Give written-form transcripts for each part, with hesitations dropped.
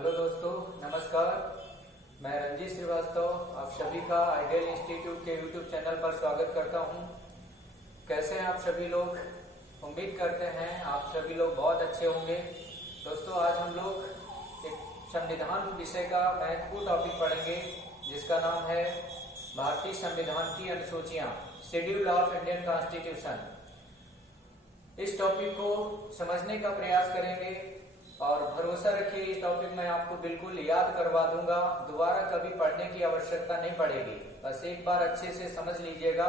Hello दोस्तों, नमस्कार। मैं रंजीत श्रीवास्तव आप सभी का आइडियल इंस्टीट्यूट के यूट्यूब चैनल पर स्वागत करता हूं। कैसे हैं आप सभी लोग? उम्मीद करते हैं आप सभी लोग बहुत अच्छे होंगे। दोस्तों, आज हम लोग एक संविधान विषय का महत्वपूर्ण टॉपिक पढ़ेंगे जिसका नाम है भारतीय संविधान की अनुसूचियां, शेड्यूल ऑफ इंडियन कॉन्स्टिट्यूशन। इस टॉपिक को समझने का प्रयास करेंगे और भरोसा रखिए, इस टॉपिक में आपको बिल्कुल याद करवा दूंगा। दोबारा कभी पढ़ने की आवश्यकता नहीं पड़ेगी। बस एक बार अच्छे से समझ लीजिएगा,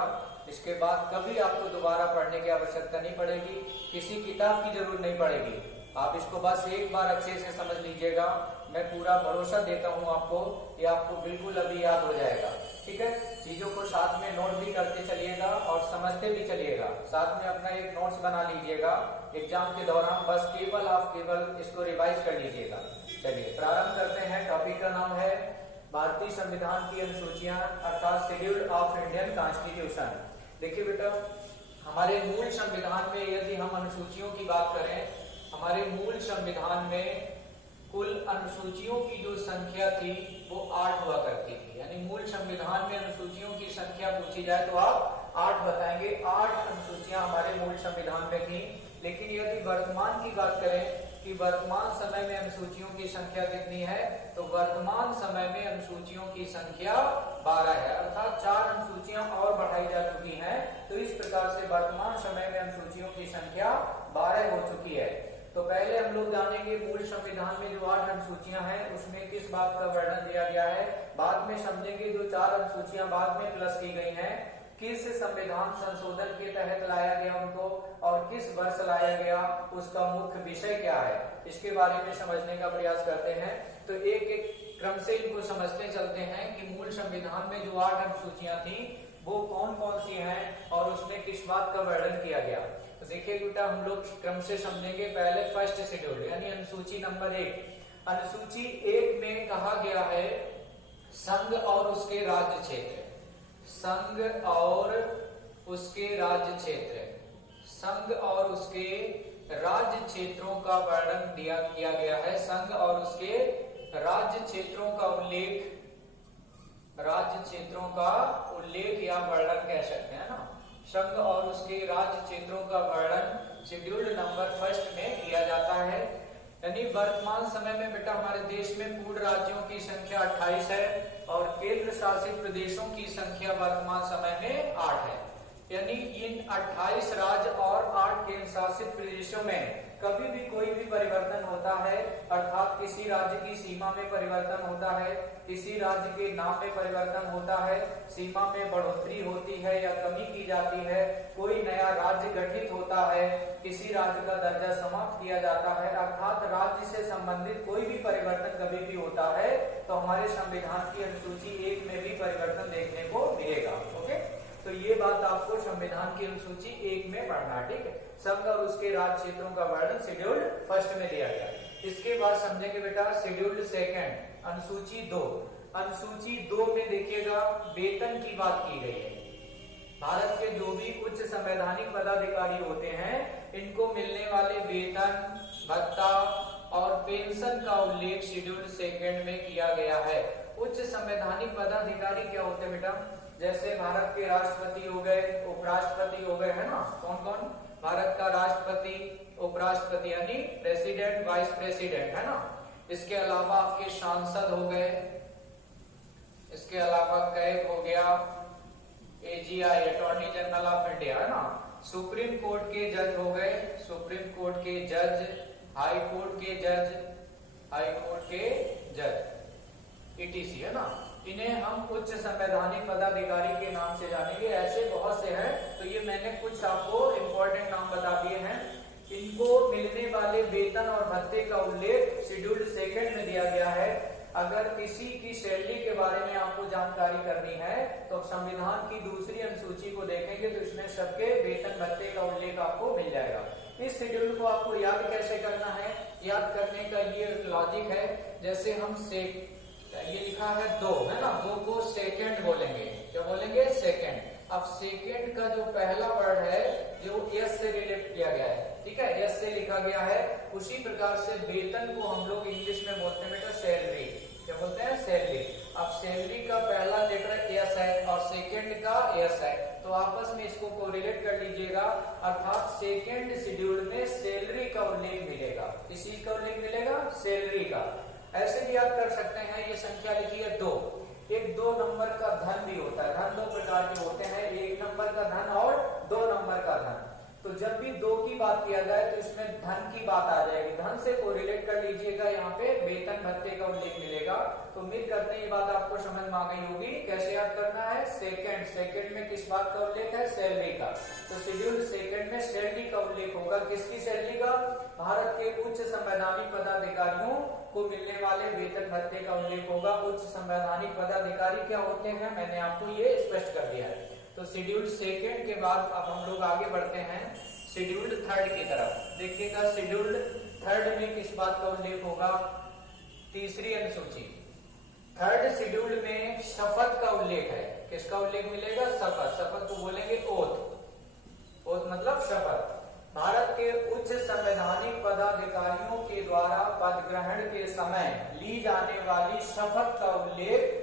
इसके बाद कभी आपको दोबारा पढ़ने की आवश्यकता नहीं पड़ेगी। किसी किताब की जरूरत नहीं पड़ेगी। आप इसको बस एक बार अच्छे से समझ लीजिएगा। मैं पूरा भरोसा देता हूं आपको कि आपको बिल्कुल अभी याद हो जाएगा। ठीक है, चीजों को साथ में नोट भी करते चलिएगा और समझते भी चलिएगा। साथ में अपना एक नोट्स बना लीजिएगा एग्जाम के दौरान। बस केवल इसको रिवाइज कर लीजिएगा। चलिए प्रारंभ करते हैं। टॉपिक का नाम है भारतीय संविधान की अनुसूचियां अर्थात शेड्यूल ऑफ इंडियन कॉन्स्टिट्यूशन। देखिए बेटा, हमारे मूल संविधान में यदि हम अनुसूचियों की बात करें, हमारे मूल संविधान में कुल अनुसूचियों की जो संख्या थी वो 8 हुआ करती थी। यानी मूल संविधान में अनुसूचियों की संख्या पूछी जाए तो आप 8 बताएंगे। 8 अनुसूचियां हमारे मूल संविधान में थी। लेकिन यदि वर्तमान की बात करें कि वर्तमान समय में अनुसूचियों की संख्या कितनी है, तो वर्तमान समय में अनुसूचियों की संख्या 12 है, अर्थात 4 अनुसूचियां और बढ़ाई जा चुकी हैं। तो इस प्रकार से वर्तमान समय में अनुसूचियों की संख्या 12 हो चुकी है। तो पहले हम लोग जानेंगे मूल संविधान में जो 8 अनुसूचियां हैं उसमें किस बात का वर्णन दिया गया है। बाद में समझेंगे जो 4 अनुसूचियां बाद में प्लस की गई हैं, किस संविधान संशोधन के तहत लाया गया उनको और किस वर्ष लाया गया, उसका मुख्य विषय क्या है, इसके बारे में समझने का प्रयास करते हैं। तो एक एक क्रम से इनको समझते चलते हैं कि मूल संविधान में जो 8 अनुसूचियां थी वो कौन कौन सी हैं और उसमें किस बात का वर्णन किया गया। तो देखिए बेटा, हम लोग क्रम से समझेंगे। पहले फर्स्ट शेड्यूल यानी अनुसूची नंबर 1। अनुसूची 1 में कहा गया है संघ और उसके राज्य क्षेत्र। संघ और उसके राज्य क्षेत्र, संघ और उसके राज्य क्षेत्रों का वर्णन किया गया है। संघ और उसके राज्य क्षेत्रों का उल्लेख, राज्य क्षेत्रों का उल्लेख या वर्णन कह सकते हैं ना। संघ और उसके राज्य क्षेत्रों का वर्णन शेड्यूल नंबर 1 में किया जाता है। यानी वर्तमान समय में बेटा हमारे देश में पूर्ण राज्यों की संख्या 28 है और केंद्र शासित प्रदेशों की संख्या वर्तमान समय में 8 है। यानी इन 28 राज्य और 8 केंद्र शासित प्रदेशों में कभी भी कोई भी परिवर्तन होता है, अर्थात किसी राज्य की सीमा में परिवर्तन होता है, किसी राज्य के नाम में परिवर्तन होता है, सीमा में बढ़ोतरी होती है या कमी की जाती है, कोई नया राज्य गठित होता है, किसी राज्य का दर्जा समाप्त किया जाता है, अर्थात राज्य से संबंधित कोई भी परिवर्तन कभी भी होता है तो हमारे संविधान की अनुसूची 1 में भी परिवर्तन देखने को मिलेगा। ओके, तो ये बात आपको संविधान की अनुसूची 1 में पढ़ना है। ठीक है, संघ और उसके राज्य क्षेत्रों का वर्णन शेड्यूल 1 में दिया गया। इसके बाद समझेंगे बेटा शेड्यूल 2 अनुसूची 2। अनुसूची 2 में देखिएगा वेतन की बात की गई है। भारत के जो भी उच्च संवैधानिक पदाधिकारी होते हैं इनको मिलने वाले वेतन, भत्ता और पेंशन का उल्लेख शेड्यूल 2 में किया गया है। उच्च संवैधानिक पदाधिकारी क्या होते हैं बेटा? जैसे भारत के राष्ट्रपति हो गए, उपराष्ट्रपति हो गए, है ना। कौन कौन? भारत का राष्ट्रपति, उपराष्ट्रपति यानी प्रेसिडेंट, वाइस प्रेसिडेंट, है ना। इसके अलावा आपके सांसद हो गए, इसके अलावा कैग हो गया, AGI attorney general of India, है ना। सुप्रीम कोर्ट के जज हो गए, सुप्रीम कोर्ट के जज, हाई कोर्ट के जज, हाई कोर्ट के जज, ईटीसी, है ना। इन्हें हम उच्च संवैधानिक पदाधिकारी के नाम से जानेंगे। ऐसे बहुत से हैं, तो ये मैंने कुछ आपको इंपॉर्टेंट नाम बता दिए हैं। इनको मिलने वाले वेतन और भत्ते का उल्लेख शेड्यूल 2 में दिया गया है। अगर किसी की सैलरी के बारे में आपको जानकारी करनी है तो संविधान की दूसरी अनुसूची को देखेंगे तो इसमें सबके वेतन भत्ते का उल्लेख आपको मिल जाएगा। इस शेड्यूल को आपको याद कैसे करना है? याद करने का ये लॉजिक है, जैसे हम ये लिखा है 2, है ना, 2 को सेकंड बोलेंगे। क्या बोलेंगे? सेकंड। अब सेकंड का जो पहला वर्ड है जो एस से रिलेट किया गया है, ठीक है, एस से लिखा गया है। उसी प्रकार से वेतन को हम लोग इंग्लिश में बोलते हैं बेटा सैलरी। क्या बोलते हैं? सैलरी। अब सैलरी का पहला लेटर एस है और सेकंड का एस है, तो आपस में इसको कोरिलेट कर लीजिएगा, अर्थात सेकंड शेड्यूल में सैलरी का उल्लेख मिलेगा। किस चीज का उल्लेख मिलेगा? सैलरी का। ऐसे भी याद कर सकते हैं, ये संख्या लिखी है 2। एक 2 नंबर का धन भी होता है। धन 2 प्रकार के होते हैं, 1 नंबर का धन और 2 नंबर का धन। तो जब भी 2 की बात किया जाए तो इसमें धन की बात आ जाएगी, धन से कोरिलेट कर लीजिएगा, यहाँ पे वेतन भत्ते का उल्लेख मिलेगा। तो उम्मीद करते हैं ये बात आपको समझ में आ गई होगी। कैसे याद करना है? सेकंड, सेकंड में किस बात का उल्लेख है? सैलरी का। तो शेड्यूल सेकंड में सैलरी का उल्लेख होगा। किसकी सैलरी का? भारत के उच्च संवैधानिक पदाधिकारियों को मिलने वाले वेतन भत्ते का उल्लेख होगा। उच्च संवैधानिक पदाधिकारी क्या होते हैं, मैंने आपको ये स्पष्ट कर दिया है। तो शेड्यूल सेकंड के बाद अब हम लोग आगे बढ़ते हैं शेड्यूल थर्ड की तरफ। देखिएगा शेड्यूल थर्ड में किस बात का उल्लेख होगा? तीसरी अनुसूची। थर्ड शेड्यूल में शपथ का उल्लेख है। किसका उल्लेख मिलेगा? शपथ। शपथ को बोलेंगे ओथ। ओथ मतलब शपथ। भारत के उच्च संवैधानिक पदाधिकारियों के द्वारा पद ग्रहण के समय ली जाने वाली शपथ का उल्लेख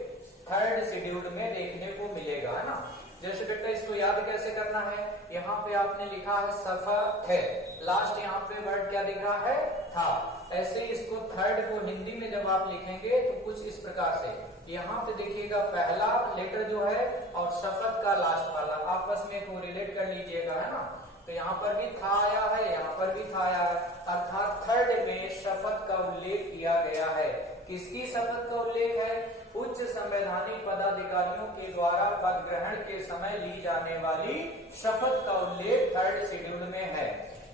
थर्ड शेड्यूल में देखने को मिलेगा, है ना। जैसे बेटा इसको याद कैसे करना है? यहाँ पे आपने लिखा है शपथ है, लास्ट यहाँ पे वर्ड क्या दिख रहा है? था। ऐसे इसको थर्ड को हिंदी में जब आप लिखेंगे तो कुछ इस प्रकार से, यहाँ पे देखिएगा पहला लेटर जो है और शपथ का लास्ट वाला आपस में कोरिलेट कर लीजिएगा, है ना। तो यहाँ पर भी था आया है, यहाँ पर भी था आया है, अर्थात थर्ड में शपथ का उल्लेख किया गया है। किसकी शपथ का उल्लेख है? उच्च संवैधानिक पदाधिकारियों के द्वारा पद ग्रहण के समय ली जाने वाली शपथ का उल्लेख थर्ड शेड्यूल में है।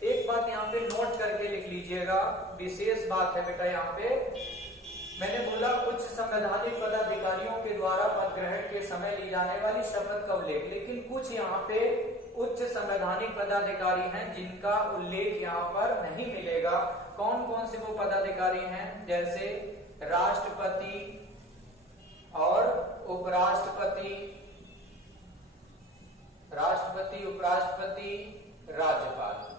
एक बात यहाँ पे नोट करके लिख लीजिएगा, विशेष बात है बेटा। यहाँ पे मैंने बोला उच्च संवैधानिक पदाधिकारियों के द्वारा पद ग्रहण के समय ली जाने वाली शपथ का उल्लेख, लेकिन कुछ यहाँ पे उच्च संवैधानिक पदाधिकारी हैं जिनका उल्लेख यहाँ पर नहीं मिलेगा। कौन कौन से वो पदाधिकारी हैं? जैसे राष्ट्रपति और उपराष्ट्रपति, राष्ट्रपति, उपराष्ट्रपति, राज्यपाल,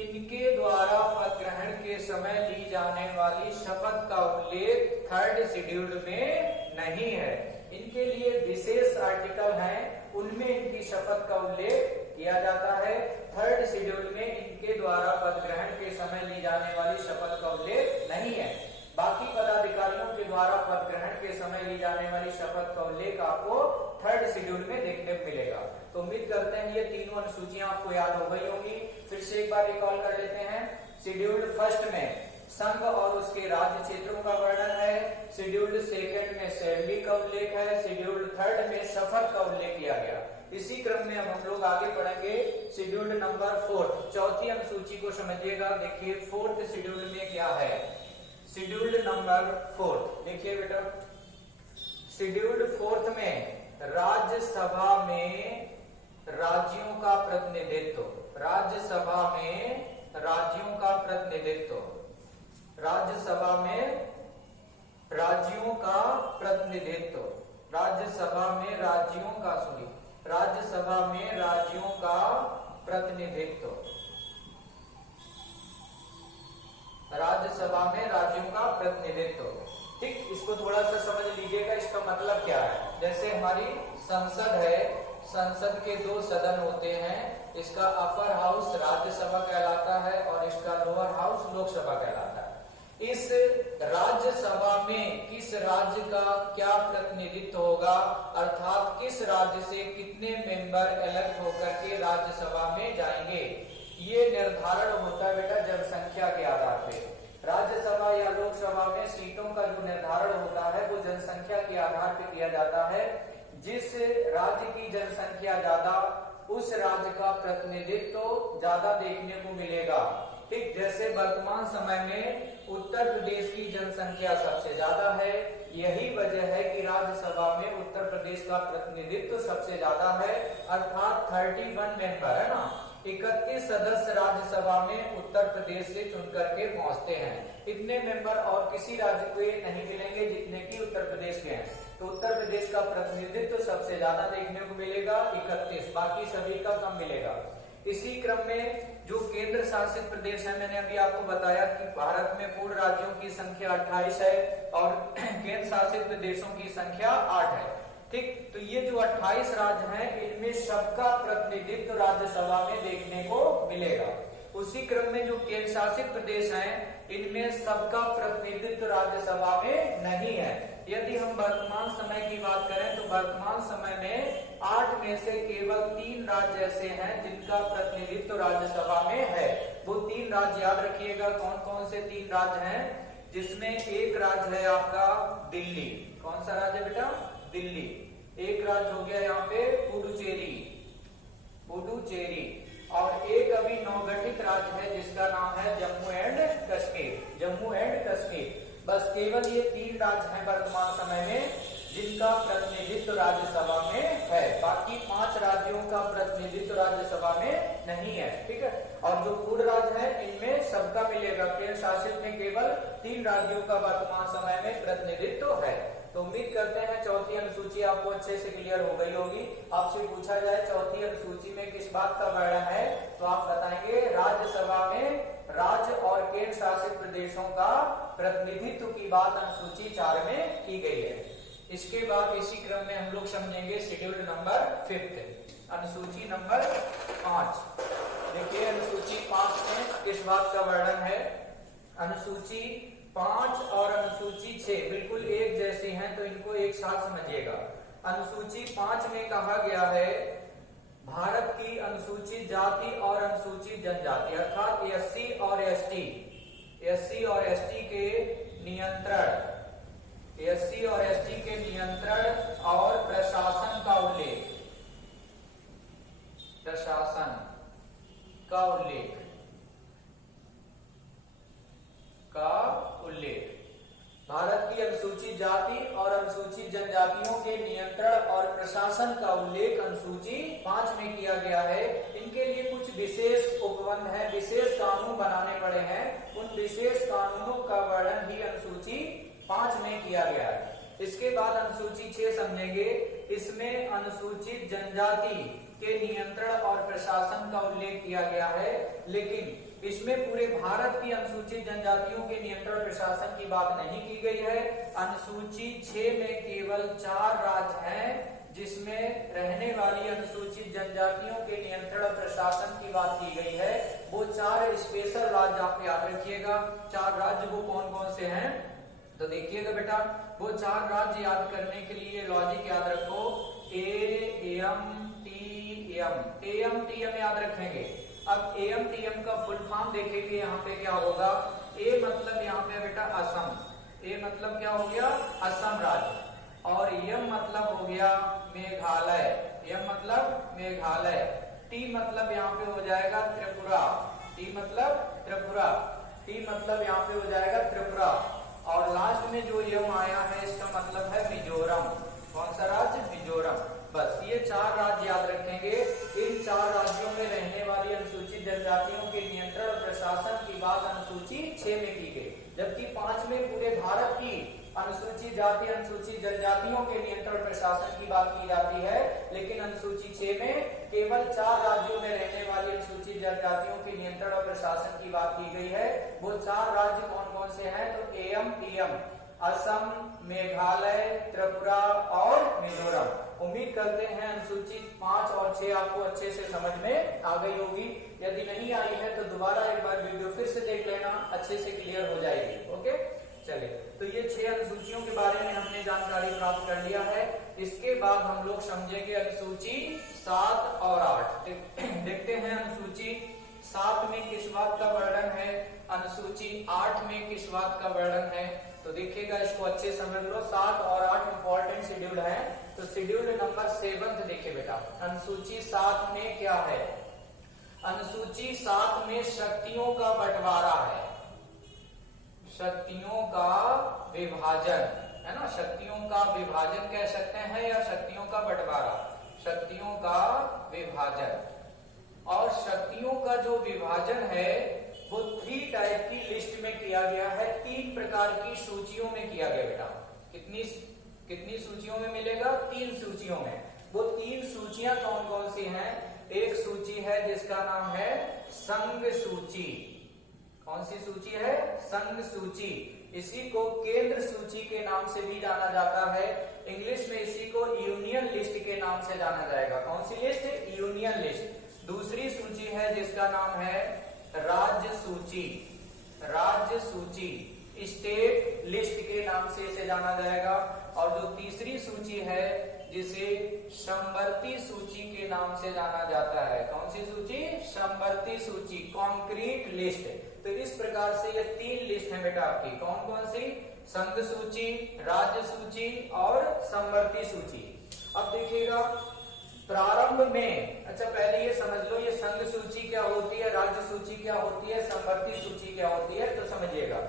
इनके द्वारा पद ग्रहण के समय ली जाने वाली शपथ का उल्लेख थर्ड शेड्यूल में नहीं है। इनके लिए विशेष आर्टिकल हैं, उनमें इनकी शपथ का उल्लेख किया जाता है। थर्ड शेड्यूल में इनके द्वारा पद ग्रहण के समय ली जाने वाली शपथ का उल्लेख नहीं है। बाकी पदाधिकारियों के द्वारा पद ग्रहण के समय ली जाने वाली शपथ का उल्लेख आपको थर्ड शेड्यूल में देखने को मिलेगा। तो उम्मीद करते हैं ये तीनों अनुसूचियां आपको याद हो गई होंगी। फिर से एक बार रिकॉल कर लेते हैं। शेड्यूल फर्स्ट में संघ और उसके राज्य क्षेत्रों का वर्णन है। शेड्यूल सेकंड में सैलरी का उल्लेख है। शेड्यूल थर्ड में शपथ का उल्लेख किया गया। इसी क्रम में अब हम लोग आगे बढ़ेंगे शेड्यूल नंबर 4, चौथी अनुसूची को समझिएगा। देखिए फोर्थ शेड्यूल में क्या है? शेड्यूल नंबर 4 देखिए बेटा, शेड्यूल 4 में राज्यसभा में राज्यों का प्रतिनिधित्व, राज्यसभा में राज्यों का प्रतिनिधित्व, राज्यसभा में राज्यों का प्रतिनिधित्व, राज्यसभा में राज्यों का राज्यसभा में राज्यों का प्रतिनिधित्व, राज्यसभा में राज्यों का प्रतिनिधित्व। ठीक, इसको थोड़ा सा समझ लीजिएगा, इसका मतलब क्या है। जैसे हमारी संसद है, संसद के 2 सदन होते हैं। इसका अपर हाउस राज्यसभा कहलाता है और इसका लोअर हाउस लोकसभा कहलाता है। इस राज्यसभा में किस राज्य का क्या प्रतिनिधित्व होगा, अर्थात किस राज्य से कितने मेंबर इलेक्ट होकर के राज्यसभा में जाएंगे, ये निर्धारण होता है बेटा जनसंख्या के आधार पे। राज्यसभा या लोकसभा में सीटों का जो निर्धारण होता है वो जनसंख्या के आधार पे किया जाता है। जिस राज्य की जनसंख्या ज्यादा, उस राज्य का प्रतिनिधित्व ज्यादा देखने को मिलेगा। ठीक, जैसे वर्तमान समय में उत्तर प्रदेश की जनसंख्या सबसे ज्यादा है। यही वजह है कि राज्यसभा में उत्तर प्रदेश का प्रतिनिधित्व सबसे ज्यादा है, अर्थात 31 मेंबर, है ना। 31 सदस्य राज्यसभा में उत्तर प्रदेश से चुन करके पहुंचते हैं। इतने मेंबर और किसी राज्य को नहीं मिलेंगे जितने की उत्तर प्रदेश के हैं। तो उत्तर प्रदेश का प्रतिनिधित्व सबसे ज्यादा देखने को मिलेगा 31, बाकी सभी का कम मिलेगा। इसी क्रम में जो केंद्र शासित प्रदेश है, मैंने अभी आपको बताया कि भारत में पूर्ण राज्यों की संख्या 28 है और केंद्र शासित प्रदेशों की संख्या 8 है। ठीक, तो ये जो 28 राज्य हैं, इनमें सबका प्रतिनिधित्व राज्यसभा में देखने को मिलेगा। उसी क्रम में जो केंद्र शासित प्रदेश हैं, इनमें सबका प्रतिनिधित्व राज्यसभा में नहीं है। यदि हम वर्तमान समय की बात करें तो वर्तमान समय में 8 में से केवल 3 राज्य ऐसे हैं जिनका प्रतिनिधित्व राज्यसभा में है। वो 3 राज्य याद रखिएगा, कौन कौन से 3 राज्य हैं, जिसमें एक राज्य है आपका दिल्ली। कौन सा राज्य बेटा? दिल्ली। एक राज्य हो गया यहाँ पे पुडुचेरी, पुडुचेरी। और एक अभी नवगठित राज्य है जिसका नाम है जम्मू एंड कश्मीर, जम्मू एंड कश्मीर। बस केवल ये 3 राज्य हैं वर्तमान समय में जिनका प्रतिनिधित्व राज्यसभा में है। बाकी 5 राज्यों का प्रतिनिधित्व राज्यसभा में नहीं है। ठीक है, और जो पूर्ण राज्य है इनमें सबका मिलेगा। केंद्र शासित में केवल 3 राज्यों का वर्तमान समय में प्रतिनिधित्व है। तो उम्मीद करते हैं चौथी अनुसूची आपको अच्छे से क्लियर हो गई होगी। आपसे पूछा जाए चौथी अनुसूची में किस बात का वर्णन है, तो आप बताएंगे राज्यसभा में राज्य और केंद्र शासित प्रदेशों का प्रतिनिधित्व की बात अनुसूची 4 में की गई है। इसके बाद इसी क्रम में हम लोग समझेंगे शेड्यूल नंबर 5, अनुसूची नंबर 5। देखिए अनुसूची 5 में किस बात का वर्णन है। अनुसूची 5 और अनुसूची 6 बिल्कुल एक जैसी हैं, तो इनको एक साथ समझिएगा। अनुसूची 5 में कहा गया है भारत की अनुसूचित जाति और अनुसूचित जनजाति अर्थात एससी और एसटी, एससी और एसटी के नियंत्रण, एससी और एसटी के नियंत्रण और प्रशासन का उल्लेख, प्रशासन का उल्लेख, का उल्लेख। भारत की अनुसूचित जाति और अनुसूचित जनजातियों के नियंत्रण और प्रशासन का उल्लेख अनुसूची 5 में किया गया है। इनके लिए कुछ विशेष उपबंध है, विशेष कानून बनाने पड़े हैं। उन विशेष कानूनों का वर्णन ही अनुसूची 5 में किया गया है। इसके बाद अनुसूची 6 समझेंगे। इसमें अनुसूचित जनजाति के नियंत्रण और प्रशासन का उल्लेख किया गया है, लेकिन इसमें पूरे भारत की अनुसूचित जनजातियों के नियंत्रण प्रशासन की बात नहीं की गई है। अनुसूची 6 में केवल 4 राज्य हैं जिसमें रहने वाली अनुसूचित जनजातियों के नियंत्रण और प्रशासन की बात की गई है। वो 4 स्पेशल राज्य आप याद रखिएगा। 4 राज्य वो कौन कौन से हैं, तो देखिएगा बेटा, वो 4 राज्य याद करने के लिए लॉजिक याद रखो। एएम याद रखेंगे। अब एएम का फुल फॉर्म देखेंगे यहाँ पे क्या होगा। ए मतलब यहाँ पे बेटा असम, ए मतलब क्या हो गया असम राज्य, और एम मतलब हो गया मेघालय, एम मतलब मेघालय, टी मतलब यहाँ पे हो जाएगा त्रिपुरा, टी मतलब त्रिपुरा, टी मतलब यहाँ पे हो जाएगा त्रिपुरा, और लास्ट में जो एम आया है इसका मतलब है मिजोरम। कौन सा राज्य? मिजोरम। बस ये 4 राज्य याद रखेंगे। इन 4 राज्यों में रहने वाली अनुसूचित जनजातियों के नियंत्रण और प्रशासन की बात अनुसूची 6 में की गई, जबकि 5 में पूरे भारत की अनुसूचित जाति अनुसूचित जनजातियों के नियंत्रण प्रशासन की बात की जाती है। लेकिन अनुसूची 6 में केवल 4 राज्यों में रहने वाली अनुसूचित जनजातियों के नियंत्रण और प्रशासन की बात की गई है। वो 4 राज्य कौन कौन से हैं, तो एएम पीएम असम, मेघालय, त्रिपुरा और मिजोरम। उम्मीद करते हैं अनुसूचित 5 और 6 आपको अच्छे से समझ में आ गई होगी। यदि नहीं आई है तो दोबारा एक बार वीडियो फिर से देख लेना, अच्छे से क्लियर हो जाएगी। ओके, चलिए, तो ये 6 अनुसूचियों के बारे में हमने जानकारी प्राप्त कर लिया है। इसके बाद हम लोग समझेंगे अनुसूची 7 और 8। देखते हैं अनुसूची 7 में किस बात का वर्णन है, अनुसूची 8 में किस बात का वर्णन है। तो देखिएगा, इसको अच्छे समझ लो। 7 और 8 इंपॉर्टेंट शेड्यूल है। तो शेड्यूल नंबर 7 देखिए बेटा, अनुसूची 7 में क्या है। अनुसूची 7 में शक्तियों का बंटवारा है, शक्तियों का विभाजन है ना, शक्तियों का विभाजन कह सकते हैं या शक्तियों का बंटवारा, शक्तियों का विभाजन। और शक्तियों का जो विभाजन है वो 3 टाइप की लिस्ट में किया गया है, 3 प्रकार की सूचियों में किया गया बेटा। कितनी सूचियों में मिलेगा? 3 सूचियों में। वो 3 सूचियां कौन कौन सी हैं? एक सूची है जिसका नाम है संघ सूची। कौन सी सूची है? संघ सूची। इसी को केंद्र सूची के नाम से भी जाना जाता है। इंग्लिश में इसी को यूनियन लिस्ट के नाम से जाना जाएगा। कौन सी लिस्ट? Union list. दूसरी सूची है जिसका नाम है राज्य सूची। राज्य सूची स्टेट लिस्ट के नाम से इसे जाना जाएगा। और जो तीसरी सूची है जिसे समवर्ती सूची के नाम से जाना जाता है। कौन सी सूची? समवर्ती सूची, कॉन्क्रीट लिस्ट। तो इस प्रकार से ये 3 लिस्ट है बेटा आपकी। कौन कौन सी? संघ सूची, राज्य सूची और समवर्ती सूची। अब देखिएगा प्रारंभ में, अच्छा पहले ये समझ लो ये संघ सूची क्या होती है, राज्य सूची क्या होती है, समवर्ती सूची क्या होती है। तो समझिएगा,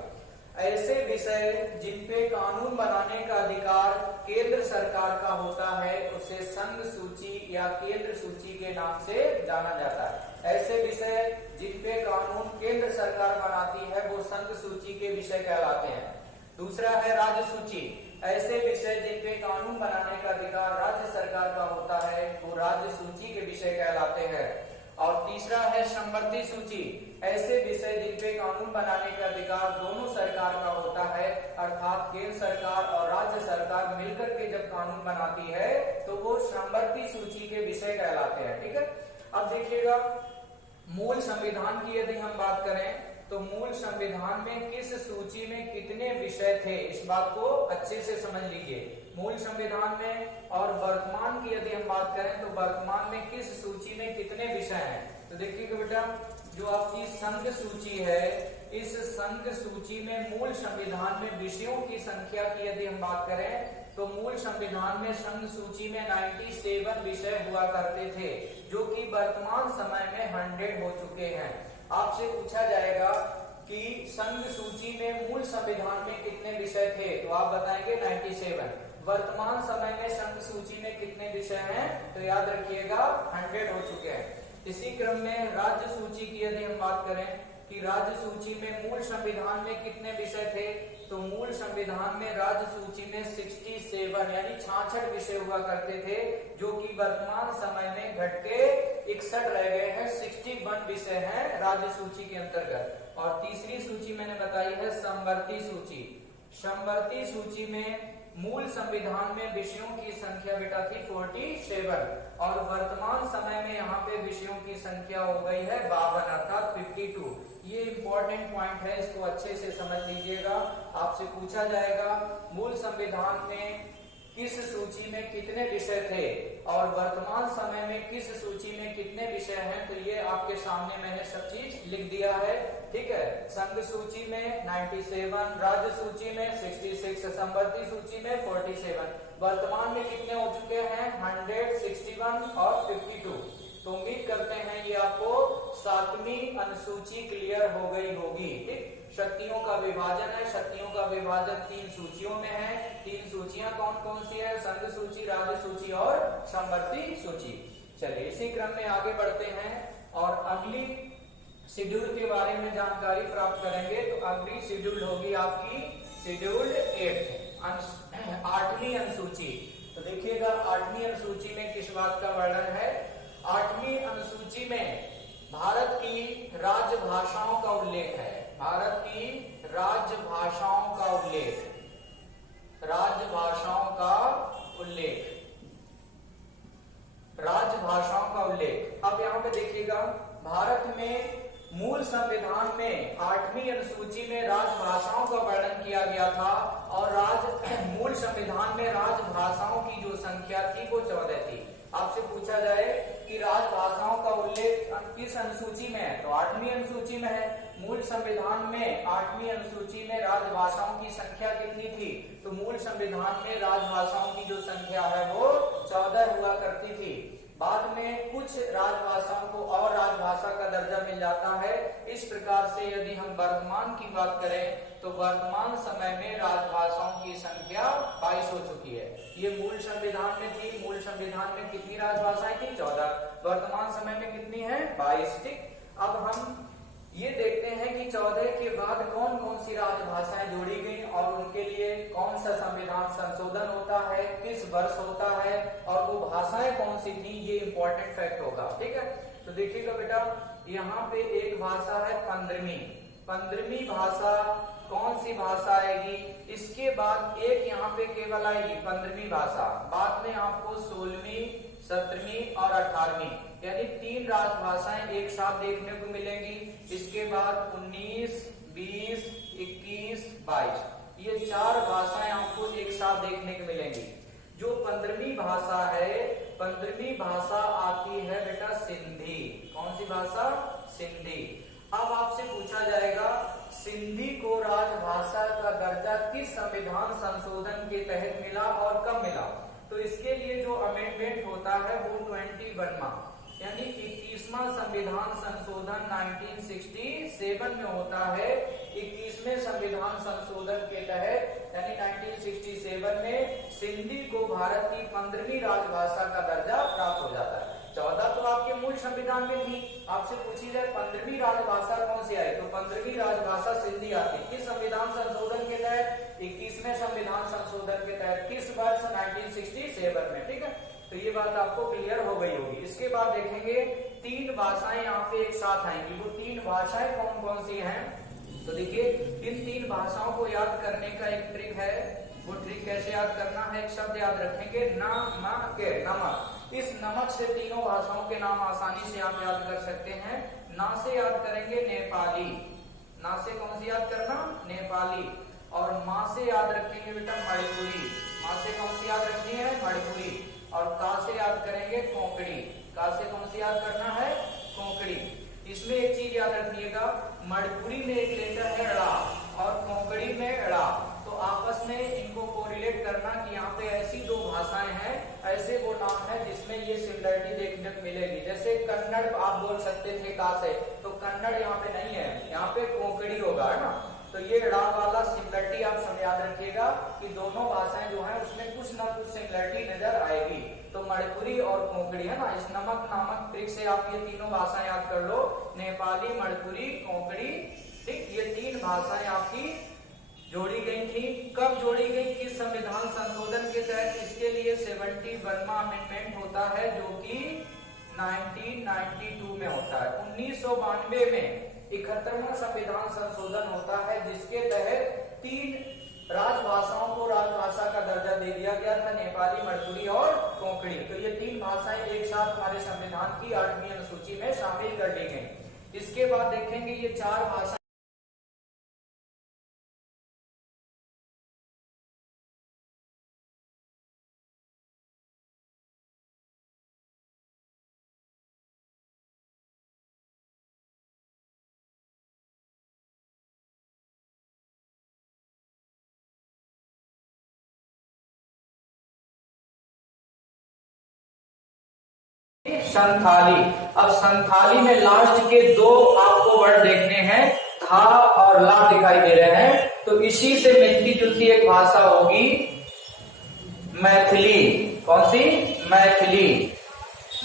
ऐसे विषय जिनपे कानून बनाने का अधिकार केंद्र सरकार का होता है उसे संघ सूची या केंद्र सूची के नाम से जाना जाता है। ऐसे विषय जिनपे कानून केंद्र सरकार बनाती है वो संघ सूची के विषय कहलाते हैं। दूसरा है राज्य सूची। ऐसे विषय जिनपे कानून बनाने का अधिकार राज्य सरकार का होता है वो राज्य सूची के विषय कहलाते हैं। और तीसरा है समवर्ती सूची। ऐसे विषय जिनपे कानून बनाने का अधिकार दोनों सरकार का होता है, अर्थात केंद्र सरकार और राज्य सरकार मिलकर के जब कानून बनाती है तो वो समवर्ती सूची के विषय कहलाते हैं। ठीक है। अब देखिएगा मूल संविधान की यदि हम बात करें तो मूल संविधान में किस सूची में कितने विषय थे, इस बात को अच्छे से समझ लीजिए। मूल संविधान में और वर्तमान की यदि हम बात करें तो वर्तमान में किस सूची में कितने विषय हैं। तो देखिएगा बेटा, जो आपकी संघ सूची है, इस संघ सूची में मूल संविधान में विषयों की संख्या की यदि हम बात करें तो मूल संविधान में संघ सूची में 97 विषय हुआ करते थे, जो कि वर्तमान समय में 100 हो चुके हैं। आपसे पूछा जाएगा कि संघ सूची में मूल संविधान में कितने विषय थे, तो आप बताएंगे 97। वर्तमान समय में संघ सूची में कितने विषय हैं, तो याद रखिएगा 100 हो चुके हैं। इसी क्रम में राज्य सूची की यदि हम बात करें कि राज्य सूची में मूल संविधान में कितने विषय थे, तो मूल संविधान में राज्य सूची में 67 यानी 66 विषय हुआ करते थे, जो कि वर्तमान समय में घट के 61 रह गए हैं। 61 विषय हैं राज्य सूची के अंतर्गत। और तीसरी सूची मैंने बताई है समवर्ती सूची। समवर्ती सूची में मूल संविधान में विषयों की संख्या बेटा थी 47 और वर्तमान समय में यहाँ पे विषयों की संख्या हो गई है 52 अर्थात 52। ये इंपॉर्टेंट पॉइंट है, इसको अच्छे से समझ लीजिएगा। आपसे पूछा जाएगा मूल संविधान में किस सूची में कितने विषय थे और वर्तमान समय में किस सूची में कितने विषय हैं, तो ये आपके सामने मैंने सब चीज लिख दिया है। ठीक है। संघ सूची में 97, राज्य सूची में 66, समवर्ती सूची में 47। वर्तमान में कितने हो चुके हैं? 100, 61 और 52। तो उम्मीद करते हैं ये आपको 7वीं अनुसूची क्लियर हो गई होगी। ठीक। शक्तियों का विभाजन है, शक्तियों का विभाजन 3 सूचियों में है। 3 सूचियां कौन कौन सी है? संघ सूची, राज्य सूची और समवर्ती सूची। चलिए इसी क्रम में आगे बढ़ते हैं और अगली शेड्यूल के बारे में जानकारी प्राप्त करेंगे। तो अगली शेड्यूल होगी आपकी शेड्यूल 8वीं अनुसूची। तो देखिएगा 8वीं अनुसूची में किस बात का वर्णन है। 8वीं अनुसूची में भारत की राजभाषाओं का उल्लेख है। भारत की राजभाषाओं का उल्लेख, राजभाषाओं का उल्लेख, राजभाषाओं का उल्लेख। अब यहाँ पे देखिएगा भारत में मूल संविधान में 8वीं अनुसूची में राजभाषाओं का वर्णन किया गया था और मूल संविधान में राजभाषाओं की जो संख्या थी वो 14 थी। आपसे पूछा जाए कि राजभाषाओं का उल्लेख किस अनुसूची में है, तो 8वीं अनुसूची में है। मूल संविधान में 8वीं अनुसूची में राजभाषाओं की संख्या कितनी थी, तो मूल संविधान में राजभाषाओं की जो संख्या है वो 14 हुआ करती थी। बाद में कुछ राजभाषाओं को और राजभाषा का दर्जा मिल जाता है। इस प्रकार से यदि हम वर्तमान की बात करें तो वर्तमान समय में राजभाषाओं की संख्या 22 हो चुकी है। ये मूल संविधान में थी। मूल संविधान में कितनी राजभाषाएं थी? 14। वर्तमान समय में कितनी है? 22। ठीक। अब हम ये देखते हैं कि 14 के बाद कौन कौन सी राजभाषाएं जोड़ी गई और उनके लिए कौन सा संविधान संशोधन होता है, किस वर्ष होता है और वो भाषाएं कौन सी थी, ये इंपॉर्टेंट फैक्ट होगा। ठीक है, तो देखिएगा बेटा, यहाँ पे एक भाषा है 15वीं भाषा कौन सी भाषा आएगी, इसके बाद एक यहाँ पे केवल आएगी 15वीं भाषा, बाद में आपको 16वीं, 17वीं और 18वीं यानी 3 राजभाषाएं एक साथ देखने को मिलेंगी। इसके बाद 19, 20, 21, 22 ये 4 भाषाएं आपको एक साथ देखने को मिलेंगी। जो 15वीं भाषा है, 15वीं भाषा आती है बेटा सिंधी। कौन सी भाषा? सिंधी। अब आपसे पूछा जाएगा सिंधी को राजभाषा का दर्जा किस संविधान संशोधन के तहत मिला और कब मिला? तो इसके लिए जो अमेंडमेंट होता है वो 21वां यानी 21वां संविधान संशोधन 1967 में होता है। 21वें संविधान संशोधन के तहत यानी 1967 में सिंधी को भारत की 15वीं राजभाषा का दर्जा प्राप्त हो जाता है। 14 तो आपके मूल संविधान में थी। आपसे पूछी जाए 15वीं राजभाषा कौन सी आई, तो 15वीं राजभाषा सिंधी आती। किस संविधान संशोधन के तहत? 21वें संविधान संशोधन के तहत। किस वर्ष? 1967 में। ठीक है, तो ये बात आपको क्लियर हो गई होगी। इसके बाद देखेंगे 3 भाषाएं यहाँ पे एक साथ आएंगी। वो 3 भाषाएं कौन कौन सी हैं? तो देखिए, इन 3 भाषाओं को याद करने का एक ट्रिक है। वो ट्रिक कैसे याद करना है? एक शब्द याद रखेंगे, नमक। इस नमक से तीनों भाषाओं के नाम आसानी से आप याद कर सकते हैं। ना से याद करेंगे नेपाली, ना से कौन सी याद करना? नेपाली। और माँ से याद रखेंगे बेटा मणिपुरी, माँ से कौन सी याद रखनी है? मणिपुरी। और का से याद करेंगे कोंकणी, का से कौन सी याद करना है? कोंकणी। इसमें एक चीज याद रखिएगा, मणिपुरी में एक लेटर है ड़ा और कोंकणी में ड़ा, तो आपस में इनको कोरिलेट करना कि यहाँ पे ऐसी 2 भाषाएं हैं, ऐसे वो नाम है जिसमें ये सिमिलरिटी देखने को मिलेगी। जैसे कन्नड़ आप बोल सकते थे का से, तो कन्नड़ यहाँ पे नहीं है, यहाँ पे कोंकणी होगा, है ना। तो ये ड़ा वाला सिमिलरिटी आप सब याद रखिएगा कि दोनों भाषाएं जो है उसमें कुछ ना कुछ सिमिलरिटी नजर आएगी। तो मणिपुरी और कोंकणी, है ना। इस नमक नामक ट्रिक से आप ये तीनों भाषाएं याद कर लो, नेपाली, मणिपुरी, कोंकणी। ठीक, ये 3 भाषाएं आपकी जोड़ी गई थी। कब जोड़ी गई? किस संविधान संशोधन के तहत? इसके लिए 71वां अमेंडमेंट होता है जो कि 1992 में होता है। 1992 में 71वां संविधान संशोधन होता है जिसके तहत 3 राजभाषाओं को राजभाषा का दर्जा दे दिया गया था, नेपाली, मणिपुरी और कोंकणी। तो ये 3 भाषाएं एक साथ हमारे संविधान की 8वीं अनुसूची में शामिल कर ली गई। इसके बाद देखेंगे ये 4 भाषा संथाली। अब संथाली में लास्ट के 2 आपको वर्ड देखने हैं, था और ला दिखाई दे रहे हैं, तो इसी से मिलती जुलती एक भाषा होगी मैथिली। कौन सी? मैथिली।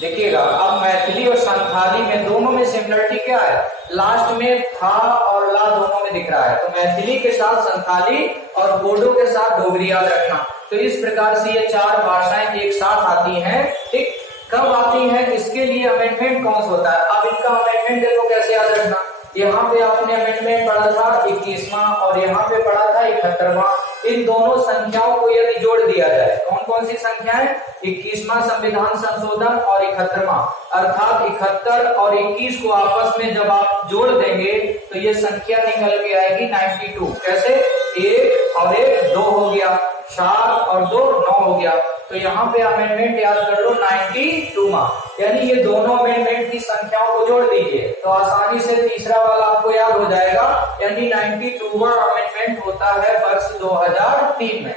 देखिएगा, अब मैथिली और संथाली में दोनों में सिमिलरिटी क्या है? लास्ट में था और ला दोनों में दिख रहा है। तो मैथिली के साथ संथाली और बोडो के साथ डोगरी याद रखना। तो इस प्रकार से ये 4 भाषाएं एक साथ आती हैं। ठीक, कब आती है? इसके लिए अमेंडमेंट कौन सा होता है? अब इनका अमेंडमेंट देखो कैसे याद रखना। यहाँ पे आपने अमेंडमेंट पढ़ा था 21वां और यहाँ पे पढ़ा था 71वां। इन दोनों संख्याओं को यदि जोड़ दिया जाए, कौन कौन सी संख्याएं? 21वां संविधान संशोधन और 71वां, अर्थात 71 और 21 को आपस में जब आप जोड़ देंगे तो ये संख्या निकल के आएगी 92। कैसे? 1 और 1 2 हो गया, 7 और 2 9 हो गया। तो यहाँ पे अमेंडमेंट याद कर लो 92वां, यानी ये दोनों अमेंडमेंट की संख्याओं को जोड़ दीजिए तो आसानी से तीसरा वाला आपको याद हो जाएगा। यानी 92वां अमेंडमेंट होता है वर्ष 2003 में।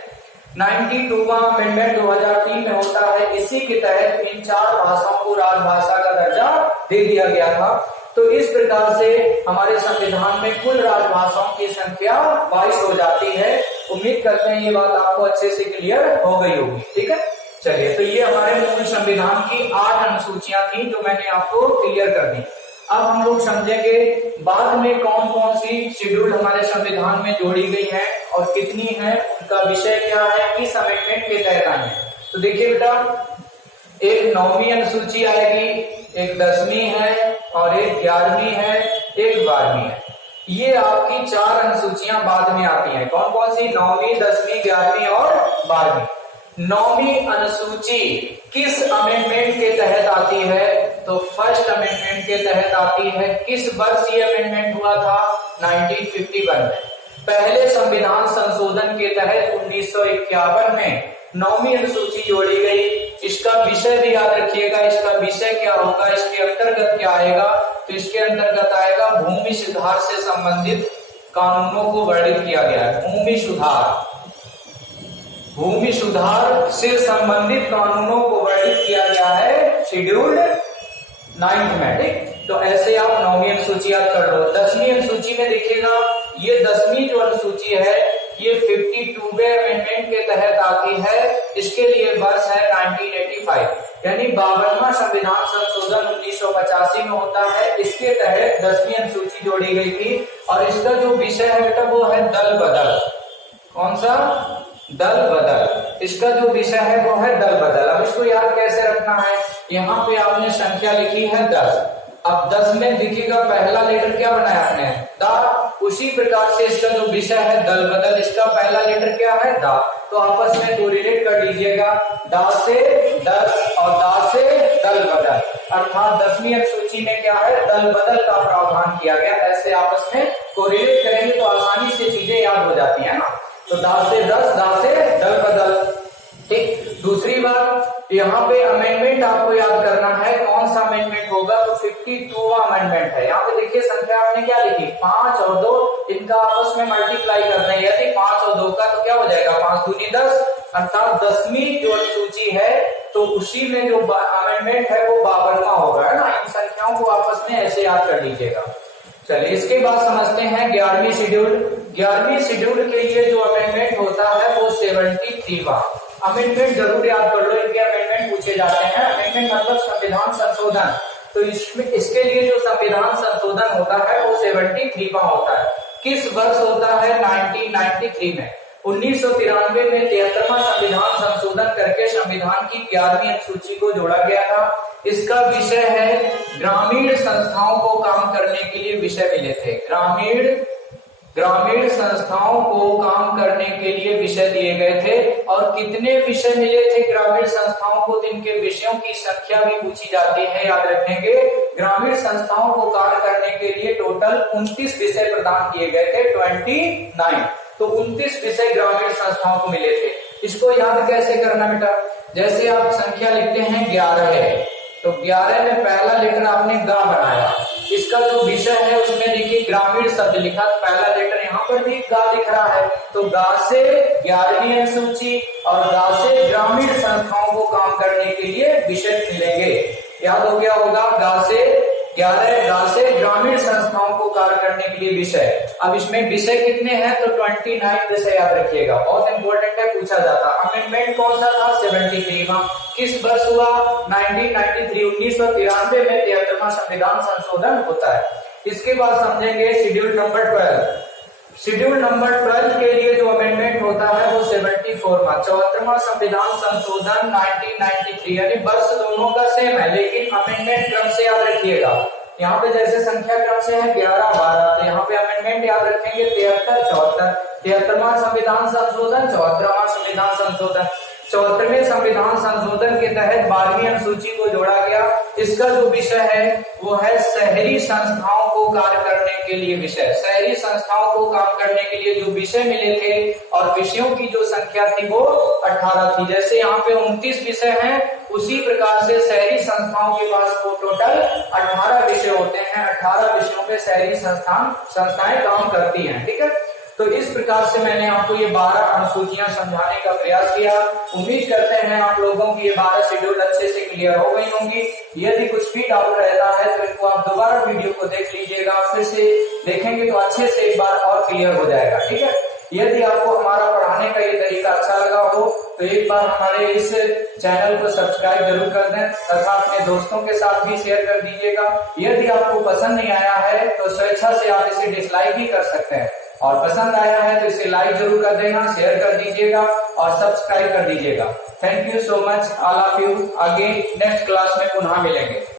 92वां अमेंडमेंट 2003 में होता है। इसी के तहत इन 4 भाषाओं को राजभाषा का दर्जा दे दिया गया था। तो इस प्रकार से हमारे संविधान में कुल राजभाषाओं की संख्या 22 हो जाती है। उम्मीद करते हैं ये बात आपको अच्छे से क्लियर हो गई होगी। ठीक है, चलिए, तो ये हमारे मूल संविधान की 8 अनुसूचियां थी जो मैंने आपको क्लियर कर दी। अब हम लोग समझेंगे बाद में कौन कौन सी शेड्यूल हमारे संविधान में जोड़ी गई है और कितनी है, उनका विषय क्या है, किस अमेंडमेंट के तहत आई है। तो देखिए बेटा, एक 9वीं अनुसूची आएगी, एक 10वीं है और एक 11वीं है, एक 12वीं है। ये आपकी 4 अनुसूचियां बाद में आती हैं। कौन कौन सी? 9वीं, 10वीं, 11वीं और 12वीं। 9वीं अनुसूची किस अमेंडमेंट के तहत आती है? तो फर्स्ट अमेंडमेंट के तहत आती है। किस वर्ष ये अमेंडमेंट हुआ था? 1951 में। पहले संविधान संशोधन के तहत 1951 में 9वीं अनुसूची जोड़ी गई। इसका विषय भी याद रखिएगा, इसका विषय क्या होगा, इसके अंतर्गत क्या आएगा? तो इसके अंतर्गत आएगा भूमि सुधार से संबंधित कानूनों को वर्णित किया गया है। भूमि सुधार से संबंधित कानूनों को वर्णित किया गया है शेड्यूल्ड 9 में। ठीक, तो ऐसे आप 9वीं अनुसूची याद कर लो। 10वीं अनुसूची में देखिएगा, ये 10वीं जो अनुसूची है ये 52वें अमेंडमेंट के तहत आती है। इसके लिए वर्ष है 1985, यानी 52वां संविधान संशोधन 1985 में होता है। इसके तहत 10वीं अनुसूची जोड़ी गई थी और इसका जो विषय है बेटा वो है दल बदल। कौन सा? दल बदल। इसका जो विषय है वो है दल बदल। अब इसको याद कैसे रखना है? यहाँ पे आपने संख्या लिखी है 10। अब 10 में देखिएगा पहला लेटर क्या बनाया आपने? दा। उसी प्रकार से इसका जो विषय है दल बदल, इसका पहला लेटर क्या है? दा। तो आपस में कोरिलेट कर लीजिएगा, दा से 10 और दा से दल बदल, अर्थात 10वीं अनुसूची में क्या है? दल बदल का प्रावधान किया गया। ऐसे आपस में कोरिलेट करेंगे तो आसानी से चीजें याद हो जाती है ना। तो दा से 10, दा से दल बदल। ठीक, दूसरी बात, यहाँ पे अमेंडमेंट आपको याद करना है। कौन सा अमेंडमेंट होगा? तो 52वां अमेंडमेंट है। यहाँ पे देखिए संख्या आपने क्या लिखी? 5 और 2, इनका आपस में मल्टीप्लाई करना है। यदि 5 और 2 का तो क्या हो जाएगा? 5 दूनी 10, अर्थात 10वीं जो अनुसूची है तो उसी में जो अमेंडमेंट है वो 52वां होगा, है ना। इन संख्याओं को आपस में ऐसे याद कर लीजिएगा। चलिए इसके बाद समझते हैं 11वीं शेड्यूल। 11वीं शेड्यूल के लिए जो अमेंडमेंट होता है वो 73वां अमेंडमेंट। जरूर याद कर लो, इनके अमेंडमेंट पूछे जाते हैं। अमेंडमेंट मतलब संविधान संशोधन। तो इसमें इसके लिए जो संविधान संशोधन होता है वो 73वां होता है। किस वर्ष होता है? 1993 में। 1993 में 73वां संविधान संशोधन करके संविधान की 11वीं अनुसूची को जोड़ा गया था। इसका विषय है ग्रामीण संस्थाओं को काम करने के लिए विषय मिले थे। ग्रामीण संस्थाओं को काम करने के लिए विषय दिए गए थे। और कितने विषय मिले थे ग्रामीण संस्थाओं को? इनके विषयों की संख्या भी पूछी जाती है, याद रखेंगे। ग्रामीण संस्थाओं को कार्य करने के लिए टोटल 29 विषय प्रदान किए गए थे, 29। तो 29 विषय ग्रामीण संस्थाओं को मिले थे। इसको याद कैसे करना बेटा? जैसे आप संख्या लिखते हैं 11 है, तो 11 में पहला लेटर आपने गा बनाया। इसका जो विषय है उसमें देखिए ग्रामीण शब्द लिखा, पहला लेटर यहाँ पर भी गा दिख रहा है। तो गा से 11वीं अनुसूची और गा से ग्रामीण संस्थाओं को काम करने के लिए विषय मिलेंगे। याद हो गया होगा, गा से 11, गा से ग्रामीण संस्थाओं को कार्य करने के लिए विषय। अब इसमें विषय कितने हैं? तो 29 विषय याद रखिएगा, बहुत इंपॉर्टेंट है, पूछा जाता। अमेंडमेंट कौन सा था? 73वां। किस वर्ष हुआ? 1993। 1993 में 73वां संविधान संशोधन होता है। इसके बाद समझेंगे शेड्यूल नंबर 12। शेड्यूल नंबर 12 के लिए जो अमेंडमेंट होता है वो 74वां 74वां संविधान संशोधन 1993, यानी वर्ष दोनों का सेम है लेकिन अमेंडमेंट क्रम से याद रखिएगा। यहाँ पे जैसे संख्या क्रम से है 11, 12, तो यहाँ पे अमेंडमेंट याद रखेंगे 73, 74। 73वां संविधान संशोधन, 74वां संविधान संशोधन। 74वें संविधान संशोधन के तहत 12वीं अनुसूची को जोड़ा गया। इसका जो विषय है वो है शहरी संस्थाओं को कार्य करने के लिए विषय। शहरी संस्थाओं को काम करने के लिए जो विषय मिले थे और विषयों की जो संख्या थी वो 18 थी। जैसे यहाँ पे 29 विषय हैं, उसी प्रकार से शहरी संस्थाओं के पास वो टोटल 18 विषय होते हैं। 18 विषयों पे शहरी संस्थाएं काम करती हैं। ठीक है, तो इस प्रकार से मैंने आपको ये 12 अनुसूचियां समझाने का प्रयास किया। उम्मीद करते हैं आप लोगों की ये 12 शेड्यूल अच्छे से क्लियर हो गई होंगी। यदि कुछ भी डाउट रहता है तो इनको आप दोबारा वीडियो को देख लीजिएगा, फिर से देखेंगे तो अच्छे से एक बार और क्लियर हो जाएगा। ठीक है, यदि आपको हमारा पढ़ाने का ये तरीका अच्छा लगा हो तो एक बार हमारे इस चैनल को सब्सक्राइब जरूर कर दें तथा अपने दोस्तों के साथ भी शेयर कर दीजिएगा। यदि आपको पसंद नहीं आया है तो स्वेच्छा से आप इसे डिसलाइक भी कर सकते हैं। और पसंद आया है तो इसे लाइक जरूर कर देना, शेयर कर दीजिएगा और सब्सक्राइब कर दीजिएगा। Thank you so much all of you. आगे नेक्स्ट क्लास में पुनः मिलेंगे।